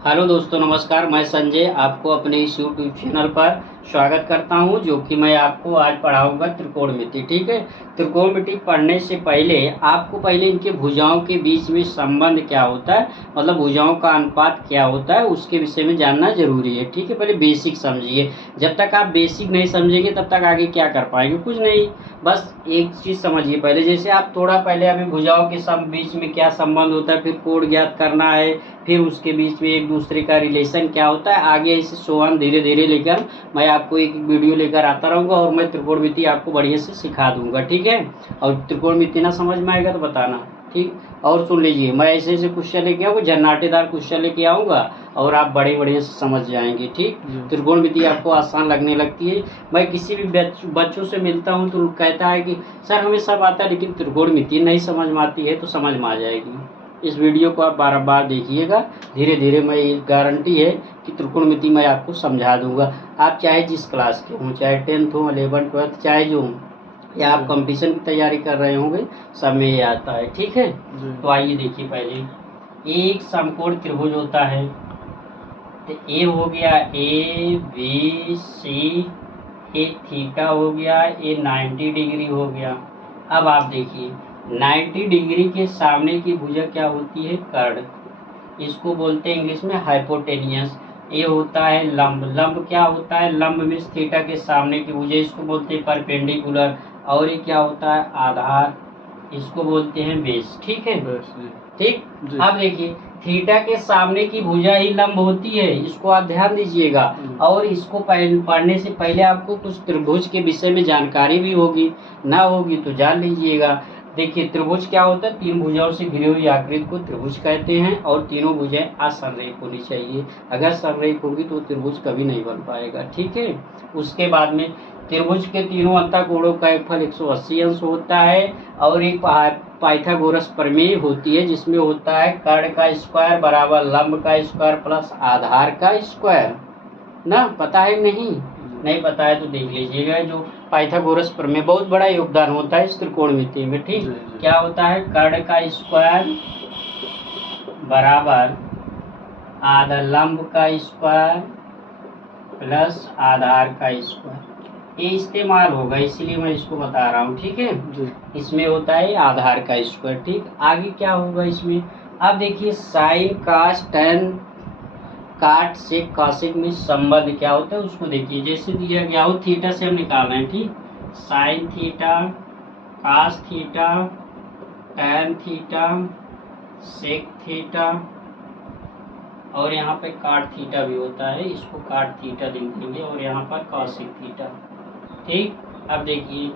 Hello दोस्तों, नमस्कार। मैं संजय आपको अपने इस यूट्यूब चैनल पर स्वागत करता हूं, जो कि मैं आपको आज पढ़ाऊंगा त्रिकोणमिति। ठीक है। त्रिकोणमिति पढ़ने से पहले आपको पहले इनके भुजाओं के बीच में संबंध क्या होता है, मतलब भुजाओं का अनुपात क्या होता है, उसके विषय में जानना जरूरी है। ठीक है। पहले बेसिक समझिए। जब तक आप बेसिक नहीं समझेंगे तब तक आगे क्या कर पाएंगे, कुछ नहीं। बस एक चीज़ समझिए पहले, जैसे आप थोड़ा पहले अभी भुजाओं के बीच में क्या संबंध होता है, फिर कोण ज्ञात करना है, फिर उसके बीच में एक दूसरे का रिलेशन क्या होता है, आगे इसे सोहन धीरे धीरे लेकर मैं आपको एक वीडियो लेकर आता रहूँगा और मैं त्रिकोणमिति आपको बढ़िया से सिखा दूंगा। ठीक है। और त्रिकोणमिति ना समझ में आएगा तो बताना। ठीक। और सुन लीजिए, मैं ऐसे ऐसे क्वेश्चन लेके आऊँगा, झन्नाटेदार क्वेश्चन लेके आऊँगा और आप बड़े बढ़िया से समझ जाएंगे। ठीक। त्रिकोणमिति आपको आसान लगने लगती है। मैं किसी भी बच्चों से मिलता हूँ तो कहता है कि सर हमें सब आता है लेकिन त्रिकोणमिति नहीं समझ में आती है, तो समझ में आ जाएगी। इस वीडियो को आप बार बार देखिएगा, धीरे धीरे मैं ये गारंटी है कि त्रिकोणमिति मैं आपको समझा दूंगा। आप चाहे जिस क्लास के हों, चाहे 10th हो, 11th 12th, चाहे जो हों, या आप कंपटीशन की तैयारी कर रहे होंगे, सब में ये आता है। ठीक है। तो आइए देखिए, पहले एक समकोण त्रिभुज होता है। तो ए हो गया A B C, A theta हो गया, ए 90 डिग्री हो गया। अब आप देखिए 90 डिग्री के सामने की भुजा क्या होती है, कर्ण। इसको बोलते हैं इंग्लिश में हाइपोटेनियस। ये होता है लंब। लंब क्या होता है, लंब में थीटा के सामने की भुजा, इसको बोलते हैं परपेंडिकुलर। और ये क्या होता है, आधार, इसको बोलते हैं बेस। ठीक है। ठीक। अब देखिए थीटा के सामने की भुजा ही लंब होती है, इसको आप ध्यान दीजिएगा। और इसको पढ़ने से पहले आपको कुछ त्रिभुज के विषय में जानकारी भी होगी, ना होगी तो जान लीजिएगा। देखिए त्रिभुज क्या होता है, तीन भुजाओं से घिरी हुई आकृति को त्रिभुज कहते हैं, और तीनों भुजाएं असंरेख होनी चाहिए। अगर संरेख होगी तो त्रिभुज कभी नहीं बन पाएगा। ठीक है। उसके बाद में त्रिभुज के तीनों अंतःकोणों का एक फल 180 अंश होता है, और एक पाइथागोरस प्रमेय होती है, जिसमें होता है कर्ण का स्क्वायर बराबर लंब का स्क्वायर प्लस आधार का स्क्वायर। ना पता है? नहीं पता है तो देख लीजिएगा। जो पाइथागोरस प्रमेय बहुत बड़ा योगदान होता है इस त्रिकोणमिति में। ठीक। क्या होता है, कर्ण का स्क्वायर बराबर आधा लंब का स्क्वायर प्लस आधार का स्क्वायर। ये इस्तेमाल होगा, इसीलिए मैं इसको बता रहा हूँ। ठीक है। इसमें होता है आधार का स्क्वायर। ठीक। आगे क्या होगा इसमें, अब देखिए साइन कास टैन काट से कॉसेक में संबंध क्या होता है उसको देखिए। जैसे दिया गया हो, थीटा से हम निकालना है। ठीक। Sine theta, cos theta, tan theta, sec theta, और यहाँ पे काट थीटा भी होता है, इसको काट थीटा लिख देंगे, और यहाँ पर कॉसेक थीटा। ठीक। अब देखिए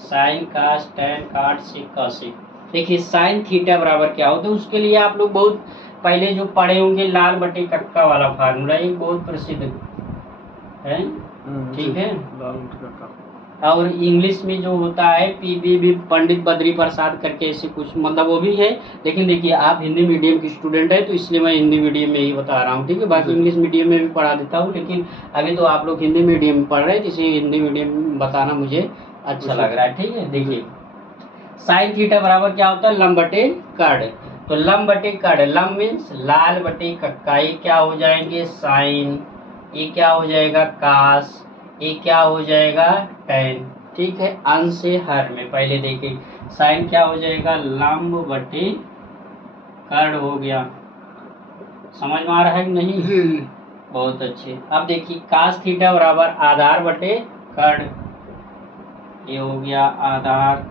साइन कास टैन काट सेक कॉसेक। देखिए साइन थीटा बराबर क्या होता है, उसके लिए आप लोग बहुत पहले जो पढ़े होंगे, लाल बटे कक्का वाला फार्मूला, एक बहुत प्रसिद्ध है। ठीक है। और इंग्लिश में जो होता है पीबीबी, पंडित बद्री प्रसाद करके ऐसे कुछ, मतलब वो भी है। लेकिन देखिए आप हिंदी मीडियम की स्टूडेंट है तो इसलिए मैं हिंदी मीडियम में ही बता रहा हूँ। ठीक है। बाकी इंग्लिश मीडियम में भी पढ़ा देता हूँ, लेकिन अभी तो आप लोग हिंदी मीडियम में पढ़ रहे हैं, इसलिए हिंदी मीडियम में बताना मुझे अच्छा लग रहा है। ठीक है। देखिए साइन थीटा बराबर क्या होता है, लंब बटे कर्ण। तो लंब बटे कर्ण, लंब मीन्स लाल बटे कक्का, ये क्या हो जाएंगे साइन, ये क्या हो जाएगा कास, ये क्या हो जाएगा टैन। ठीक है। अंश से हर में पहले देखिए साइन क्या हो जाएगा, लंब बटे कर्ण हो गया। समझ में आ रहा है कि नहीं? बहुत अच्छे। अब देखिए कास थीटा बराबर आधार बटे कर्ण, ये हो गया आधार,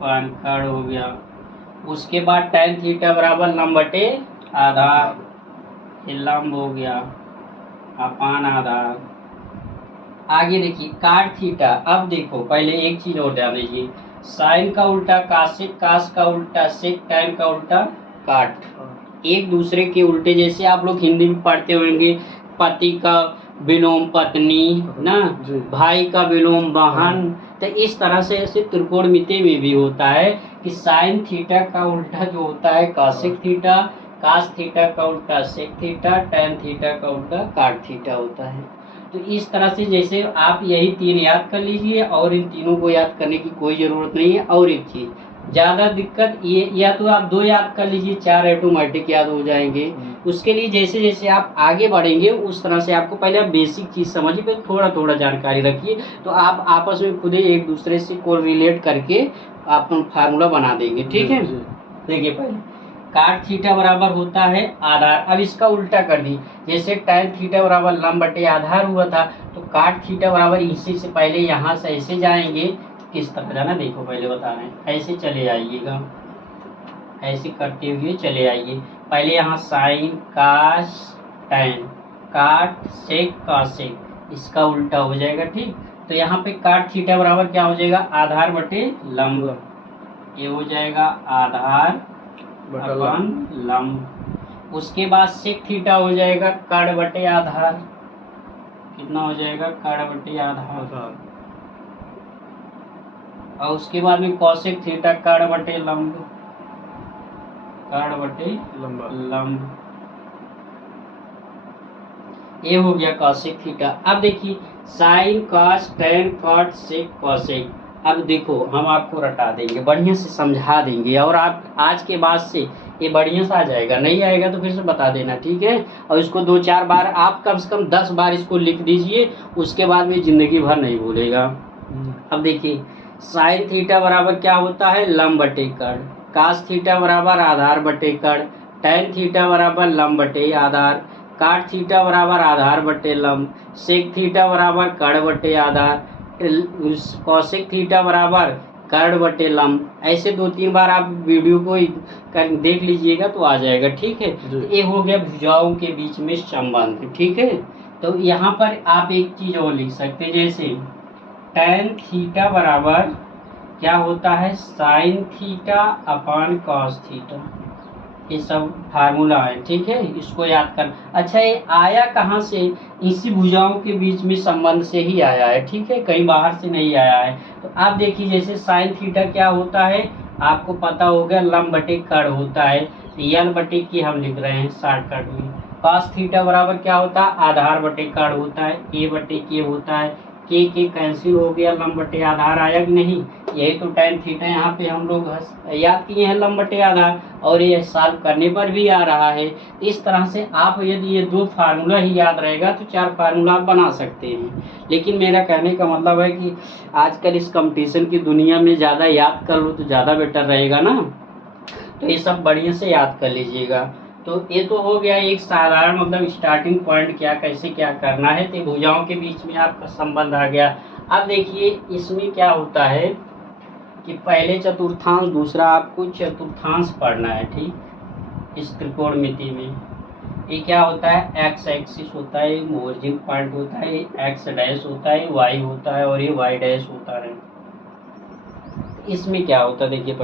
कर्ण हो गया। उसके बाद टैन थीटा बराबर लंब बटे आधार, ये लंब हो गया अपान आधार। आगे देखिए काट थीटा। अब देखो पहले एक चीज और ध्यान दीजिए, साइन का उल्टा कासेक, कास का उल्टा सेक, टैन का उल्टा काट, एक दूसरे के उल्टे। जैसे आप लोग हिंदी में पढ़ते होंगे, पति का विलोम पत्नी ना, भाई का विलोम बहन। तो इस तरह से ऐसे त्रिकोणमिति में भी होता है कि साइन थीटा का उल्टा जो होता है कासेक थीटा, कास थीटा का उल्टा सेक थीटा, टैन थीटा का उल्टा काट थीटा होता है। तो इस तरह से जैसे आप यही तीन याद कर लीजिए, और इन तीनों को याद करने की कोई ज़रूरत नहीं है। और एक चीज़ ज़्यादा दिक्कत ये, या तो आप दो याद कर लीजिए, चार ऑटोमेटिक याद हो जाएंगे, उसके लिए जैसे जैसे आप आगे बढ़ेंगे उस तरह से आपको पहले आप बेसिक चीज़ समझिए, फिर थोड़ा थोड़ा जानकारी रखिए, तो आप आपस में खुद ही एक दूसरे से कोरिलेट करके आप फार्मूला बना देंगे। ठीक है, देखिए पहले काट थीटा बराबर होता है आधार। अब इसका उल्टा कर दी, जैसे tan थीटा बराबर लंब बटे आधार हुआ था, तो काट थीटा बराबर इसी से पहले यहाँ से ऐसे जाएंगे, किस तरह जाना देखो पहले बता रहे हैं, ऐसे चले आइएगा, ऐसे करते हुए चले आइए। पहले यहाँ साइन कास टैन, काट सेक कासेक, इसका उल्टा हो जाएगा। ठीक, तो यहाँ पे काट थीटा बराबर क्या हो जाएगा, आधार बटे लंब, ये हो जाएगा आधार अपन लंब। उसके बाद सेक थीटा हो जाएगा कड़ बटे आधार, कितना हो जाएगा, कड़ बटे आधार। और उसके बाद में कौशिक थीटा कड़ बटे लंब, कड़ बटे लंब, ये हो गया कौशिक थीटा। अब देखिए sine cos tan cot sec cosec, अब देखो हम आपको रटा देंगे, बढ़िया से समझा देंगे, और आप आज के बाद से ये बढ़िया से आ जाएगा, नहीं आएगा तो फिर से बता देना। ठीक है, और इसको 2-4 बार आप कम से कम 10 बार इसको लिख दीजिए, उसके बाद में जिंदगी भर नहीं भूलेगा। अब देखिए साइन थीटा बराबर क्या होता है, लंब बटे कड़, कास थीटा बराबर आधार बटे कड़, टैन थीटा बराबर लंब बटे आधार, काट थीटा बराबर आधार बटे लंब, सेक थीटा बराबर कड़ बटे आधार, कौशिक थीटा बराबर कड़ बटे लंब। ऐसे 2-3 बार आप वीडियो को देख लीजिएगा तो आ जाएगा। ठीक है, ये हो गया भुजाओं के बीच में संबंध। ठीक है, तो यहाँ पर आप एक चीज और लिख सकते हैं, जैसे टैन थीटा बराबर क्या होता है, sine theta upon cos theta, ये सब फार्मूला है। ठीक है, इसको याद कर। अच्छा, ये आया कहाँ से, इसी भुजाओं के बीच में संबंध से ही आया है। ठीक है, कहीं बाहर से नहीं आया है। तो आप देखिए जैसे साइन थीटा क्या होता है, आपको पता होगा लंब बटे कड़ होता है, यल बटे की हम लिख रहे हैं शॉर्टकट में। कॉस थीटा बराबर क्या होता है, आधार बटे कड़ होता है, ए बटे के होता है, के कैंसिल हो गया, लंब बटे आधार आया कि नहीं, यही तो टैन थीटा यहाँ पे हम लोग याद किए हैं, लंब बटे आधार, और ये सॉल्व करने पर भी आ रहा है। इस तरह से आप यदि ये 2 फार्मूला ही याद रहेगा तो 4 फार्मूला आप बना सकते हैं। लेकिन मेरा कहने का मतलब है कि आजकल इस कंपटीशन की दुनिया में ज़्यादा याद कर लो तो ज़्यादा बेटर रहेगा ना, तो ये सब बढ़िया से याद कर लीजिएगा। तो ये तो हो गया एक साधारण मतलब स्टार्टिंग पॉइंट, क्या कैसे क्या करना है, तो भुजाओं के बीच में आपका संबंध आ गया। अब देखिए इसमें क्या होता है कि पहले चतुर्थांश, दूसरा आपको चतुर्थांश पढ़ना है। ठीक, इस त्रिकोणमिति में ये क्या होता है, एक्स एक्सिस होता है, ओरिजिन पॉइंट होता है, एक्स डैश होता है, वाई होता है, और ये वाई डैश होता है। इसमें क्या होता है देखिए,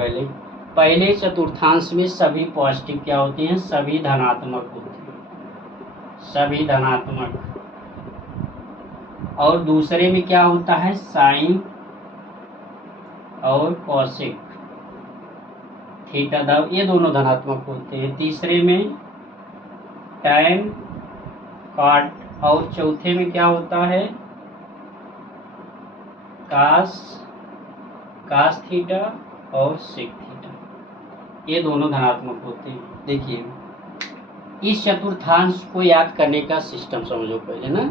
पहले चतुर्थांश में सभी पॉजिटिव क्या होते हैं, सभी धनात्मक होते हैं, सभी धनात्मक। और दूसरे में क्या होता है, साइन और कॉशिक थीटा दाव, ये दोनों धनात्मक होते हैं। तीसरे में टैन कॉट, और चौथे में क्या होता है, कास थीटा और सेक थीटा, ये दोनों धनात्मक होते हैं। देखिए इस चतुर्थांश को याद करने का सिस्टम समझो पहले ना।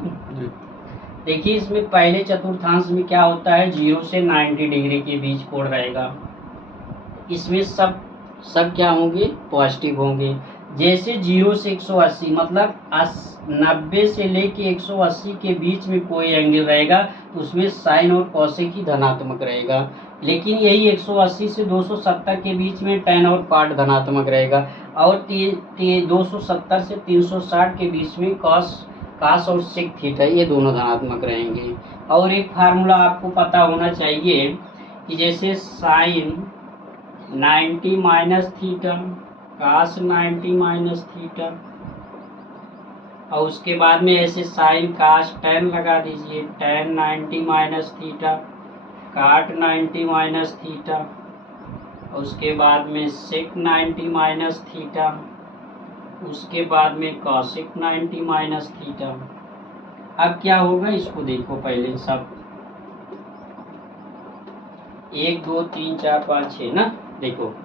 देखिए इसमें पहले चतुर्थांश में क्या होता है, 0 से 90 डिग्री के बीच कोण रहेगा। इसमें सब क्या होंगे, पॉजिटिव होंगे। जैसे 0 से 180 मतलब 90 से लेके 180 के बीच में कोई एंगल रहेगा तो उसमें साइन और कॉशिक ही धनात्मक रहेगा। लेकिन यही 180 से 270 के बीच में टैन और कॉट धनात्मक रहेगा, और 270 से 360 के बीच में कास और सेक थीटा, ये दोनों धनात्मक रहेंगे। और एक फार्मूला आपको पता होना चाहिए कि जैसे साइन 90 माइनस थीटा, कास 90 माइनस थीटा, और उसके बाद में ऐसे साइन कास टैन लगा दीजिए, टैन 90 माइनस थीटा, काट 90 माइनस थीटा, और उसके बाद में सेक 90 माइनस थीटा, उसके बाद में कॉशिक 90 माइनस थीटा। अब क्या होगा इसको देखो पहले, सब 1 2 3 4 5 6 ना, देखो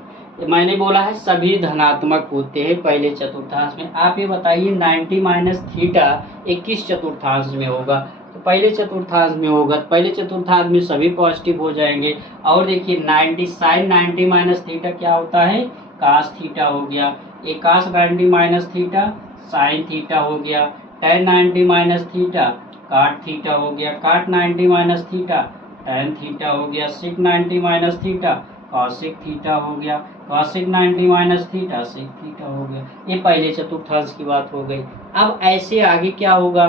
मैंने बोला है सभी धनात्मक होते हैं पहले चतुर्थांश में। आप ये बताइए 90 माइनस थीटा 21 चतुर्थांश में होगा, तो पहले चतुर्थांश में होगा, तो पहले चतुर्थांश में सभी पॉजिटिव हो जाएंगे। और देखिए 90 साइन 90 माइनस थीटा क्या होता है, कास थीटा हो गया। ये कास 90 माइनस थीटा साइन थीटा हो गया। Ten 90 minus theta cot theta हो गया। काट 90 माइनस थीटा टेन थीटा हो गया। सिक 90 माइनस थीटा कॉसिक थीटा हो गया। कॉसिक 90 माइनस थीटा सिक थीटा हो गया। ये पहले चतुर्थांश की बात हो गई। अब ऐसे आगे क्या होगा,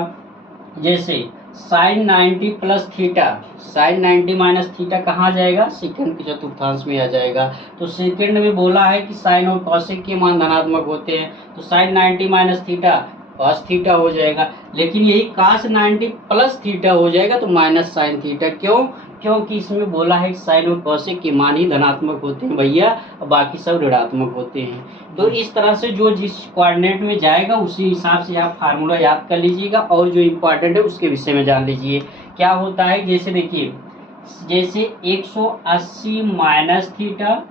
जैसे sine 90 plus theta, sine 90 minus theta कहाँ जाएगा, सेकंड के चतुर्थांश में आ जाएगा। तो सेकंड में बोला है कि साइन और कॉसिक के मान धनात्मक होते हैं, तो sine 90 minus theta cos theta हो जाएगा। लेकिन यही कास 90 प्लस थीटा हो जाएगा तो माइनस साइन थीटा। क्यों, क्योंकि इसमें बोला है साइन और कॉसेक के मान ही धनात्मक होते हैं भैया, बाकी सब ऋणात्मक होते हैं। तो इस तरह से जो जिस कोऑर्डिनेट में जाएगा उसी हिसाब से आप फार्मूला याद कर लीजिएगा, और जो इम्पोर्टेंट है उसके विषय में जान लीजिए क्या होता है। जैसे देखिए, जैसे 180 माइनस थीटा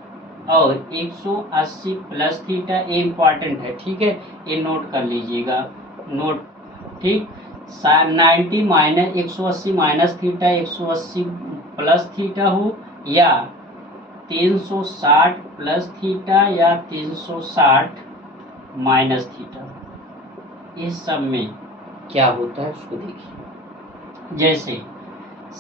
और 180 प्लस थीटा, ये इम्पॉर्टेंट है, ठीक है, ये नोट कर लीजिएगा, नोट, ठीक। 90 minus 180 minus theta 180 plus theta हो, या 360 प्लस थीटा या 360 माइनस थीटा, इस सब में क्या होता है उसको देखिए। जैसे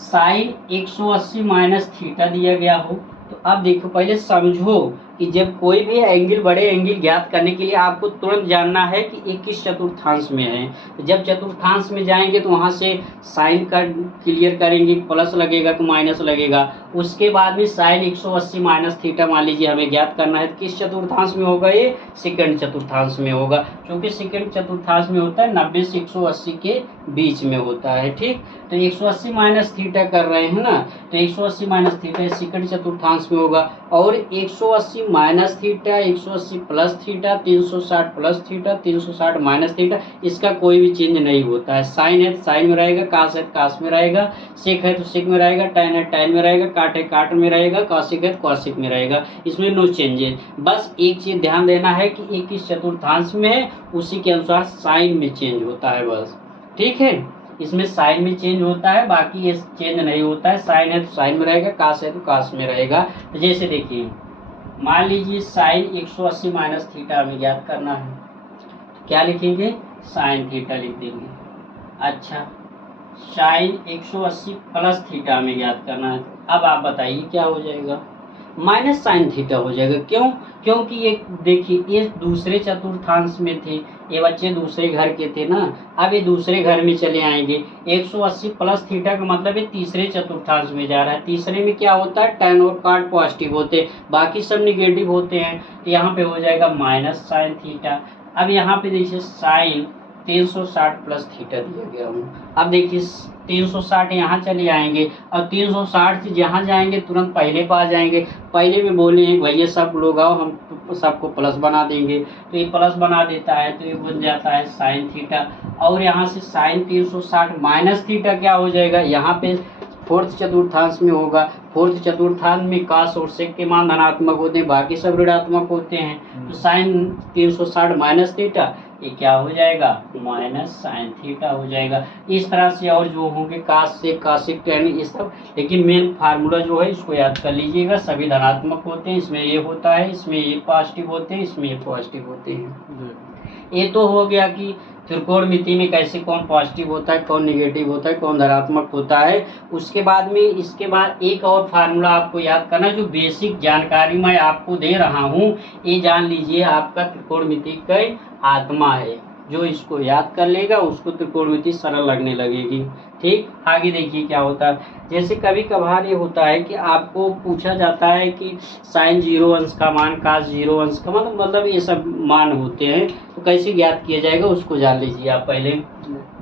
साइन 180 माइनस थीटा दिया गया हो, तो अब देखो पहले समझो कि जब कोई भी एंगल, बड़े एंगल ज्ञात करने के लिए आपको तुरंत जानना है कि ये किस चतुर्थांश में है। तो जब चतुर्थांश में जाएंगे तो वहां से साइन का क्लियर करेंगे, प्लस लगेगा तो माइनस लगेगा। उसके बाद में साइन 180 माइनस थीटा मान लीजिए हमें ज्ञात करना है, किस चतुर्थांश में होगा, ये सेकंड चतुर्थांश में होगा, क्योंकि सेकंड चतुर्थांश में होता है 90 से 180 के बीच में होता है, ठीक। तो 180 माइनस थीटा कर रहे हैं ना, तो 180 माइनस थीटा सेकंड चतुर्थांश में होगा। और 180 minus theta 180 plus theta 360 plus theta 360 minus theta, इसका कोई भी चेंज नहीं होता है। साइन है तो साइन में रहेगा, कास है तो कास में रहेगा, सेक है तो सेक में रहेगा, टैन है टैन में रहेगा, काट है काट में रहेगा, कॉसिक है तो कॉसिक में रहेगा, इसमें नो चेंजेस। बस एक चीज ध्यान देना है कि एक किस चतुर्थांश में है उसी के अनुसार साइन में चेंज होता है, बस, ठीक है। इसमें साइन में चेंज होता है, बाकी ये चेंज नहीं होता है। साइन है तो साइन में रहेगा, कास है तो कास में रहेगा। तो जैसे देखिए, मान लीजिए साइन 180 माइनस थीटा हमें ज्ञात करना है, तो क्या लिखेंगे, साइन थीटा लिख देंगे। अच्छा, साइन 180 प्लस थीटा हमें ज्ञात करना है, अब आप बताइए क्या हो जाएगा, माइनस साइन थीटा हो जाएगा। क्यों, क्योंकि ये देखिए ये दूसरे चतुर्थांश में थे, ये बच्चे दूसरे घर के थे ना, अब ये दूसरे घर में चले आएंगे। 180 प्लस थीटा का मतलब ये तीसरे चतुर्थांश में जा रहा है। तीसरे में क्या होता है, टैन और काट पॉजिटिव होते हैं, बाकी सब निगेटिव होते हैं, तो यहाँ पे हो जाएगा माइनस साइन थीटा। अब यहाँ पे देखिए साइन 360 प्लस थीटा दिया गया हूँ। अब देखिए 360 यहाँ चले आएंगे, और 360 से जहाँ जाएंगे तुरंत पहले पे आ जाएंगे। पहले में बोले हैं भैया सब लोग आओ हम सबको प्लस बना देंगे, तो ये प्लस बना देता है, तो ये बन जाता है साइन थीटा। और यहाँ से साइन 360 माइनस थीटा क्या हो जाएगा, यहाँ पे फोर्थ चतुर्थांश में होगा। फोर्थ चतुर्थांश में कास और सेक के मान धनात्मक होते हैं, बाकी सब ऋणात्मक होते हैं। तो साइन 360 माइनस थीटा ये क्या हो जाएगा, माइनस साइन थीटा हो जाएगा। इस तरह से और जो होंगे कास से कासिक टैन ये सब, लेकिन मेन फार्मूला जो है इसको याद कर लीजिएगा, सभी धनात्मक होते हैं, इसमें ये होता है, इसमें ये पॉजिटिव होते हैं, इसमें ये पॉजिटिव होते हैं। ये तो हो गया कि त्रिकोणमिति में कैसे कौन पॉजिटिव होता है, कौन नेगेटिव होता है, कौन धनात्मक होता है। उसके बाद में इसके बाद एक और फार्मूला आपको याद करना, जो बेसिक जानकारी मैं आपको दे रहा हूँ ये जान लीजिए, आपका त्रिकोणमिति का आत्मा है। जो इसको याद कर लेगा उसको त्रिकोणमिति सरल लगने लगेगी, ठीक। आगे देखिए क्या होता है, जैसे कभी कभार ये होता है कि आपको पूछा जाता है कि साइन 0 अंश का मान, कास 0 अंश का मतलब ये सब मान होते हैं, तो कैसे ज्ञात किया जाएगा उसको जान लीजिए आप पहले।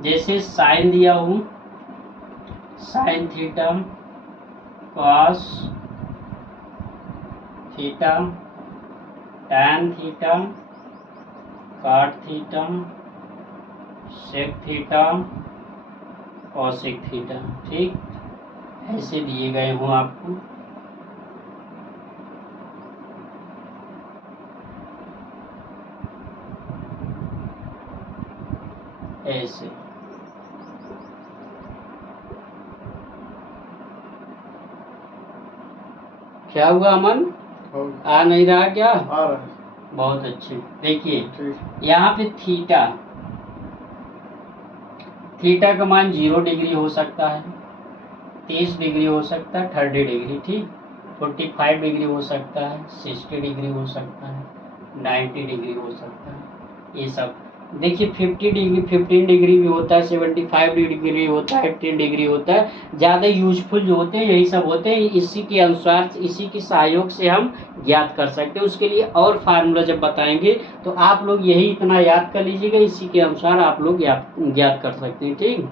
जैसे साइन दिया हूँ, sine theta cos theta tan theta cot theta sec theta cosec theta, ठीक, ऐसे दिए गए हों आपको। ऐसे। क्या हुआ अमन, आ नहीं रहा क्या? आ रहा है। बहुत अच्छे। देखिए यहाँ पे थीटा, थीटा का मान 0 डिग्री हो सकता है, 30 डिग्री हो सकता है, 30 डिग्री, ठीक, 45 डिग्री हो सकता है, 60 डिग्री हो सकता है, 90 डिग्री हो सकता है। ये सब देखिए 50 डिग्री, 15 डिग्री भी होता है, 75 डिग्री होता है, 10 डिग्री होता है। ज़्यादा यूजफुल जो होते हैं यही सब होते हैं। इसी के अनुसार, इसी के सहयोग से हम ज्ञात कर सकते हैं। उसके लिए और फार्मूला जब बताएंगे तो आप लोग यही इतना याद कर लीजिएगा, इसी के अनुसार आप लोग ज्ञात कर सकते हैं, ठीक।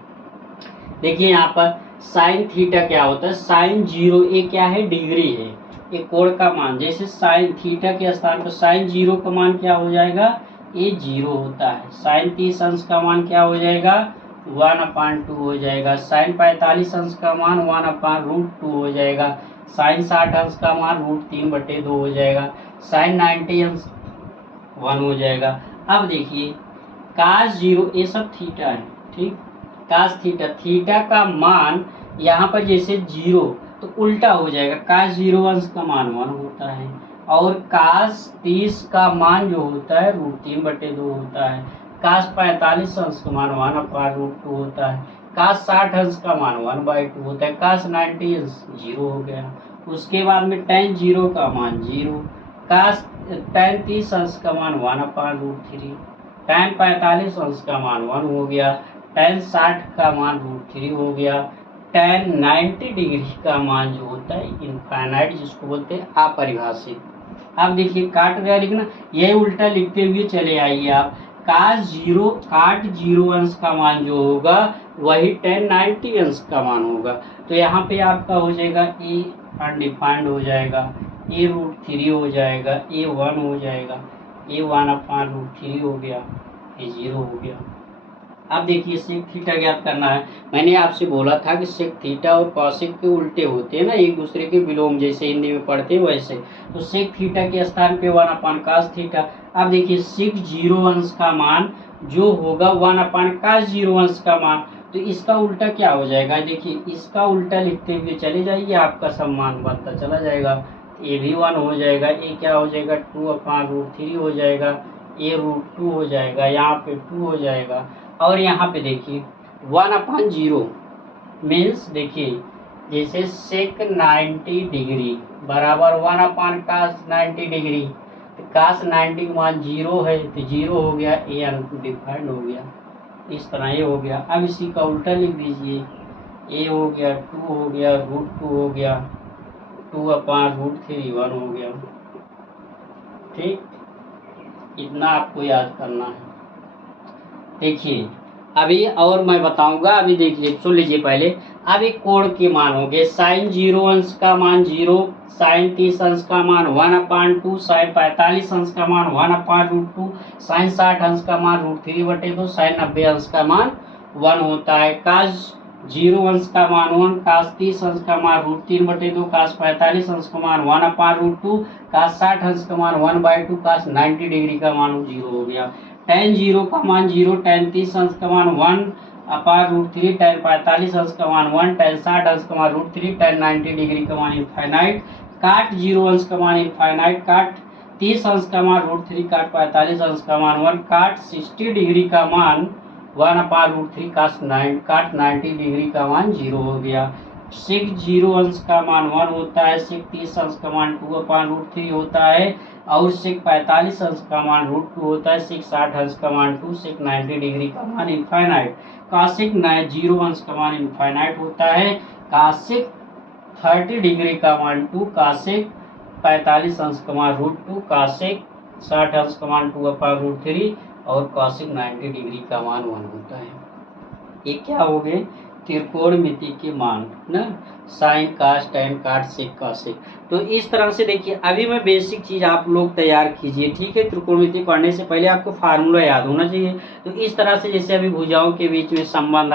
देखिए यहाँ पर साइन थीटा क्या होता है, साइन 0, ये क्या है, डिग्री है, ये कोण का मान। जैसे साइन थीटा के स्थान पर साइन 0 का मान क्या हो जाएगा, ये 0 होता है। साइन 30 अंश का मान क्या हो जाएगा, 1/2 हो जाएगा। साइन 45 अंश का मान 1/√2 हो जाएगा। साइन 60 अंश का मान √3/2 हो जाएगा। साइन 90 अंश 1 हो जाएगा। अब देखिए कास 0, ये सब थीटा है, ठीक। कास थीटा, थीटा का मान यहाँ पर जैसे 0 तो उल्टा हो जाएगा, कास 0 अंश का मान 1 होता है, और कास 30 का मान जो होता है √3/2 होता है। कास 45 अंश का मान 1/√2 होता है। कास 60 अंश का मान 1/2 होता है। कास 90 अंश 0 हो गया। उसके बाद में tan 0 का मान 0। कास tan 30 अंश का मान 1/√3। tan 45 अंश का मान 1 हो गया। tan 60 का मान √3 हो गया। tan 90 डिग्री का मान जो होता है इनफाइनाइट, जिसको बोलते हैं अपरिभाषित। अब देखिए काट गया लिखना, यही उल्टा लिखते हुए चले आइए आप। काट 0 अंश का मान जो होगा वही tan 90 अंश का मान होगा। तो यहाँ पे आपका हो जाएगा ए अनडिफाइंड हो जाएगा, ए √3 हो जाएगा, ए 1 हो जाएगा, ए 1/√3 हो गया, ये 0 हो गया। अब देखिए सेक थीटा ज्ञात करना है। मैंने आपसे बोला था कि सेक थीटा और कॉसेक के उल्टे होते हैं ना, एक दूसरे के विलोम, जैसे हिंदी में पढ़ते हैं वैसे। तो सेक थीटा के स्थान पे 1/cos थीटा। अब देखिए सेक 0 अंश का मान जो होगा 1/cos 0 अंश का मान, तो इसका उल्टा क्या हो जाएगा, देखिए इसका उल्टा लिखते हुए चले जाइए, आपका सम्मान बनता चला जाएगा। ये भी 1 हो जाएगा, ये क्या हो जाएगा 2/√3 हो जाएगा, ये √2 हो जाएगा, यहाँ पे 2 हो जाएगा। और यहाँ पे देखिए 1/0 मीन्स देखिए जैसे सेक 90 डिग्री बराबर 1/cos 90 डिग्री, तो cos 90 का मान 0 है तो 0 हो गया, ये अनडिफाइंड हो गया, इस तरह ये हो गया। अब इसी का उल्टा लिख दीजिए, ए हो गया 2 हो गया, √2 हो गया, 2/√3 1 हो गया, ठीक। इतना आपको याद करना है। देखिए अभी और मैं बताऊंगा, अभी देखिए सुन लीजिए पहले। अब एक कोण के मान हो गए, साइन 0 अंश का मान 0, साइन 30 अंश का मान 1/2, साइन 45 अंश का मान 1/√2, साइन 60 अंश का मान √3/2, साइन 90 अंश का मान 1 होता है। कास 0 अंश का मान 1, कास 30 अंश का मान √3/2, कास 45 अंश का मान 1/√2, कास 60 अंश का मान 1/2, कास 90 डिग्री का मान 0 हो गया। tan 0 का मान 0, tan 30 अंश का मान 1/√3, tan 45 अंश का मान 1, tan 60 अंश का मान √3, tan 90 डिग्री का मान इनफाइनाइट, काट 0 अंश का मान इनफाइनाइट, काट 30 अंश का मान √3, काट 45 अंश का मान 1, काट 60 डिग्री का मान 1/√3, काट 90 डिग्री का मान 0 हो गया। सेक 0 अंश का मान 1 होता है, सेक 30 अंश का मान 2/√3 होता है, और सेक 45 अंश का मान √2 होता है, सेक 60 अंश का मान 2, सेक 90 डिग्री का मान इनफाइनाइट। कासेक 0 अंश का मान इनफाइनाइट होता है, कासेक 30 डिग्री का मान 2, कासेक 45 अंश का मान √2, कासेक 60 अंश का मान 2/√3, और कासेक 90 डिग्री का मान 1 होता है। ये क्या हो गए, त्रिकोणमिति के मान ना, साइन कास टैन काट सेक कॉसेक। तो इस तरह से देखिए अभी मैं बेसिक चीज आप लोग तैयार कीजिए, ठीक है। त्रिकोणमिति पढ़ने से पहले आपको फार्मूला याद होना चाहिए। तो इस तरह से जैसे अभी भुजाओं के बीच में संबंध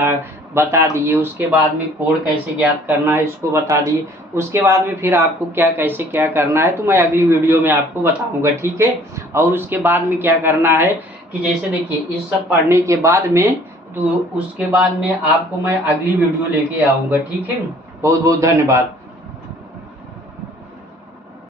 बता दिए, उसके बाद में कोण कैसे ज्ञात करना है इसको बता दिए, उसके बाद में फिर आपको क्या कैसे क्या करना है तो मैं अगली वीडियो में आपको बताऊंगा, ठीक है। और उसके बाद में क्या करना है कि जैसे देखिए इस सब पढ़ने के बाद में तो उसके बाद में आपको मैं अगली वीडियो लेके आऊँगा, ठीक है। बहुत बहुत धन्यवाद।